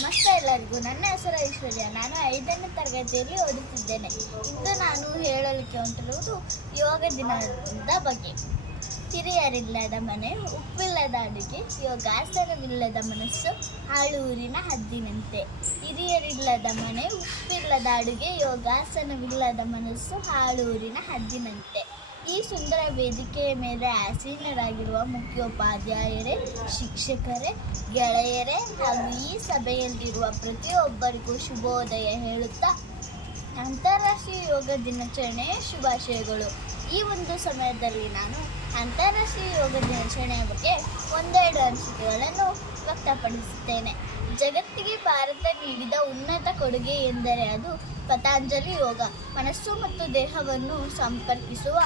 ನಮಸ್ತೆ ಎಲ್ಲರಿಗೂ. ನನ್ನ ಹೆಸರು ಐಶ್ವರ್ಯ. ನಾನು 5ನೇ ತರಗತಿಯಲ್ಲಿ ಓದುತ್ತಿದ್ದೇನೆ. ಇಂದು ನಾನು ಹೇಳಲಿಕ್ಕೆ ಹೊಂಟಿರುವುದು ಯೋಗ ದಿನದ ಬಗ್ಗೆ. ಹಿರಿಯರಿಲ್ಲದ ಮನೆ, ಉಪ್ಪಿಲ್ಲದ ಅಡುಗೆ, ಯೋಗಾಸನವಿಲ್ಲದ ಮನಸ್ಸು ಹಾಳೂರಿನ ಹದ್ದಿನಂತೆ. ಹಿರಿಯರಿಲ್ಲದ ಮನೆ, ಉಪ್ಪಿಲ್ಲದ ಅಡುಗೆ, ಯೋಗಾಸನವಿಲ್ಲದ ಮನಸ್ಸು ಹಾಳೂರಿನ ಹದ್ದಿನಂತೆ. ಈ ಸುಂದರ ವೇದಿಕೆಯ ಮೇಲೆ ಆಸೀನರಾಗಿರುವ ಮುಖ್ಯೋಪಾಧ್ಯಾಯರೇ, ಶಿಕ್ಷಕರೇ, ಗೆಳೆಯರೇ ಹಾಗೂ ಈ ಸಭೆಯಲ್ಲಿರುವ ಪ್ರತಿಯೊಬ್ಬರಿಗೂ ಶುಭೋದಯ ಹೇಳುತ್ತಾ ಅಂತಾರಾಷ್ಟ್ರೀಯ ಯೋಗ ದಿನಾಚರಣೆಯ ಶುಭಾಶಯಗಳು. ಈ ಒಂದು ಸಮಯದಲ್ಲಿ ನಾನು ಅಂತಾರಾಷ್ಟ್ರೀಯ ಯೋಗ ದಿನಾಚರಣೆಯ ಬಗ್ಗೆ ಒಂದೆರಡು ಅನಿಸಿಕೆಗಳನ್ನು ವ್ಯಕ್ತಪಡಿಸುತ್ತೇನೆ. ಜಗತ್ತಿಗೆ ಭಾರತ ನೀಡಿದ ಉನ್ನತ ಕೊಡುಗೆ ಎಂದರೆ ಅದು ಪತಂಜಲಿ ಯೋಗ. ಮನಸ್ಸು ಮತ್ತು ದೇಹವನ್ನು ಸಂಪರ್ಕಿಸುವ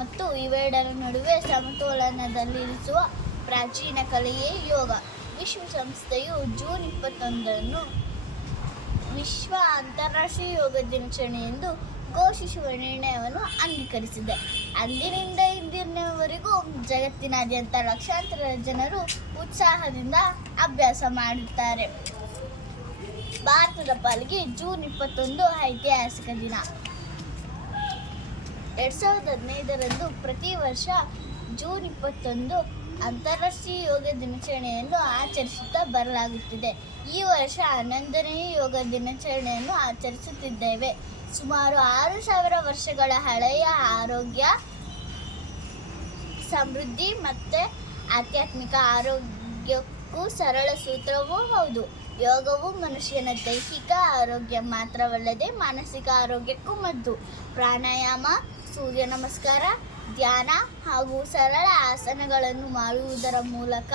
ಮತ್ತು ಇವೆರಡರ ನಡುವೆ ಸಮತೋಲನದಲ್ಲಿರಿಸುವ ಪ್ರಾಚೀನ ಕಲೆಯೇ ಯೋಗ. ವಿಶ್ವಸಂಸ್ಥೆಯು ಜೂನ್ 21 ವಿಶ್ವ ಅಂತಾರಾಷ್ಟ್ರೀಯ ಯೋಗ ದಿನಾಚರಣೆ ಎಂದು ಘೋಷಿಸುವ ನಿರ್ಣಯವನ್ನು ಅಂಗೀಕರಿಸಿದೆ. ಅಂದಿನಿಂದ ಇಂದಿನವರೆಗೂ ಜಗತ್ತಿನಾದ್ಯಂತ ಲಕ್ಷಾಂತರ ಜನರು ಉತ್ಸಾಹದಿಂದ ಅಭ್ಯಾಸ ಮಾಡುತ್ತಾರೆ. ಭಾರತದ ಪಾಲಿಗೆ ಜೂನ್ 21 ಐತಿಹಾಸಿಕ ದಿನ. 2015 ಪ್ರತಿ ವರ್ಷ ಜೂನ್ 21 ಅಂತಾರಾಷ್ಟ್ರೀಯ ಯೋಗ ದಿನಾಚರಣೆಯನ್ನು ಆಚರಿಸುತ್ತಾ ಬರಲಾಗುತ್ತಿದೆ. ಈ ವರ್ಷ 11ನೇ ಯೋಗ ದಿನಾಚರಣೆಯನ್ನು ಆಚರಿಸುತ್ತಿದ್ದೇವೆ. ಸುಮಾರು 6,000 ವರ್ಷಗಳ ಹಳೆಯ ಆರೋಗ್ಯ, ಸಮೃದ್ಧಿ ಮತ್ತು ಆಧ್ಯಾತ್ಮಿಕ ಆರೋಗ್ಯಕ್ಕೂ ಸರಳ ಸೂತ್ರವೂ ಹೌದು. ಯೋಗವು ಮನುಷ್ಯನ ದೈಹಿಕ ಆರೋಗ್ಯ ಮಾತ್ರವಲ್ಲದೆ ಮಾನಸಿಕ ಆರೋಗ್ಯಕ್ಕೂ ಮದ್ದು. ಪ್ರಾಣಾಯಾಮ, ಸೂರ್ಯ ನಮಸ್ಕಾರ, ಧ್ಯಾನ ಹಾಗೂ ಸರಳ ಆಸನಗಳನ್ನು ಮಾಡುವುದರ ಮೂಲಕ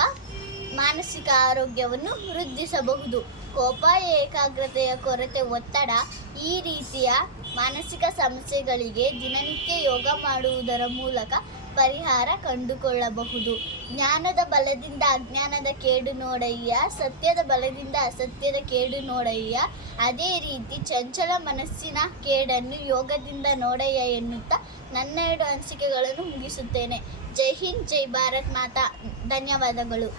ಮಾನಸಿಕ ಆರೋಗ್ಯವನ್ನು ವೃದ್ಧಿಸಬಹುದು. ಕೋಪ, ಏಕಾಗ್ರತೆಯ ಕೊರತೆ, ಒತ್ತಡ ಈ ರೀತಿಯ ಮಾನಸಿಕ ಸಮಸ್ಯೆಗಳಿಗೆ ದಿನನಿತ್ಯ ಯೋಗ ಮಾಡುವುದರ ಮೂಲಕ ಪರಿಹಾರ ಕಂಡುಕೊಳ್ಳಬಹುದು. ಜ್ಞಾನದ ಬಲದಿಂದ ಅಜ್ಞಾನದ ಕೇಡು ನೋಡಯ್ಯ, ಸತ್ಯದ ಬಲದಿಂದ ಅಸತ್ಯದ ಕೇಡು ನೋಡಯ್ಯ. ಅದೇ ರೀತಿ ಚಂಚಲ ಮನಸ್ಸಿನ ಕೇಡನ್ನು ಯೋಗದಿಂದ ನೋಡಯ್ಯ ಎನ್ನುತ್ತಾ ನನ್ನ 2 ಅನಿಸಿಕೆಗಳನ್ನು ಮುಗಿಸುತ್ತೇನೆ. ಜೈ ಹಿಂದ್, ಜೈ ಭಾರತ್ ಮಾತಾ. ಧನ್ಯವಾದಗಳು.